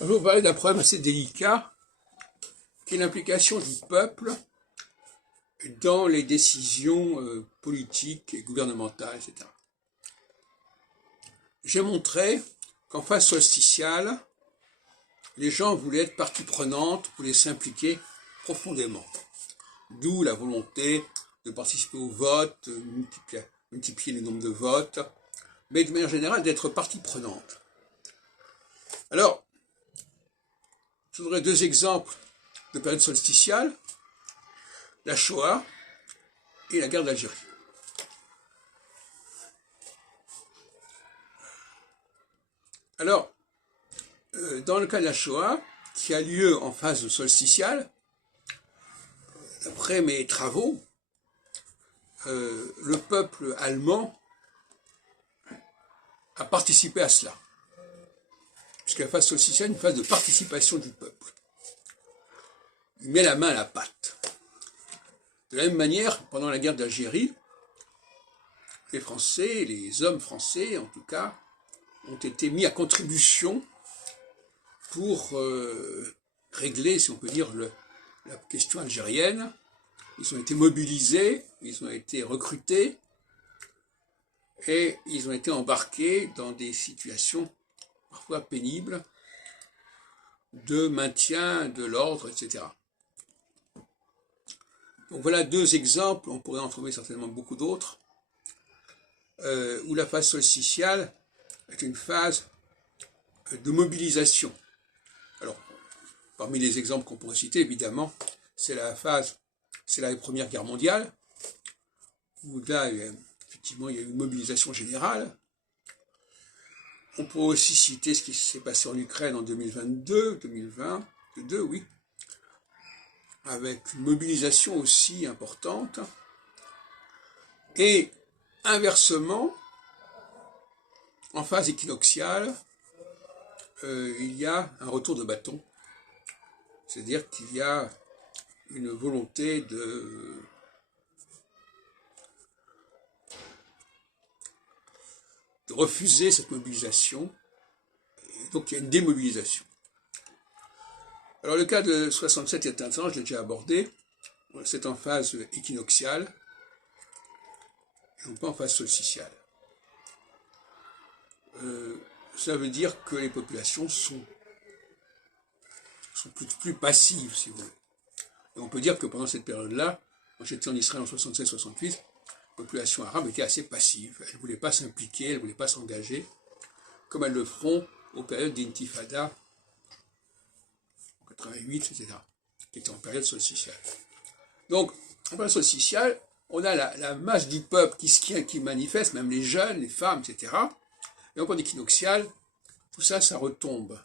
Je vais vous parler d'un problème assez délicat, qui est l'implication du peuple dans les décisions politiques et gouvernementales, etc. J'ai montré qu'en phase solsticiale, les gens voulaient être partie prenante, voulaient s'impliquer profondément. D'où la volonté de participer au vote, multiplier le nombre de votes, mais de manière générale d'être partie prenante. Alors, je voudrais deux exemples de période solsticiale, la Shoah et la guerre d'Algérie. Alors, dans le cas de la Shoah, qui a lieu en phase solsticiale, d'après mes travaux, le peuple allemand a participé à cela. Puisque la phase solsticiale est une phase de participation du peuple. Il met la main à la pâte. De la même manière, pendant la guerre d'Algérie, les Français, les hommes français en tout cas, ont été mis à contribution pour régler, si on peut dire, la question algérienne. Ils ont été mobilisés, ils ont été recrutés et ils ont été embarqués dans des situations parfois pénibles de maintien de l'ordre, etc. Donc voilà deux exemples, on pourrait en trouver certainement beaucoup d'autres, où la phase solsticiale est une phase de mobilisation. Alors, parmi les exemples qu'on pourrait citer, évidemment, c'est la Première Guerre mondiale, où là, effectivement, il y a eu une mobilisation générale. On pourrait aussi citer ce qui s'est passé en Ukraine en 2022, oui, avec une mobilisation aussi importante. Et inversement, en phase équinoxiale, il y a un retour de bâton. C'est-à-dire qu'il y a une volonté de refuser cette mobilisation. Et donc il y a une démobilisation. Alors le cas de 67 est intéressant, je l'ai déjà abordé. C'est en phase équinoxiale, et non pas en phase solsticiale. Ça veut dire que les populations sont plus passives, si vous voulez. Et on peut dire que pendant cette période-là, quand j'étais en Israël en 67-68, la population arabe était assez passive. Elle ne voulait pas s'impliquer, elle ne voulait pas s'engager, comme elles le feront aux périodes d'intifada, en 88, etc., qui étaient en période solsticiale. Donc, en période solsticiale, on a la masse du peuple qui manifeste, même les jeunes, les femmes, etc. Et en période équinoxiale, tout ça, ça retombe.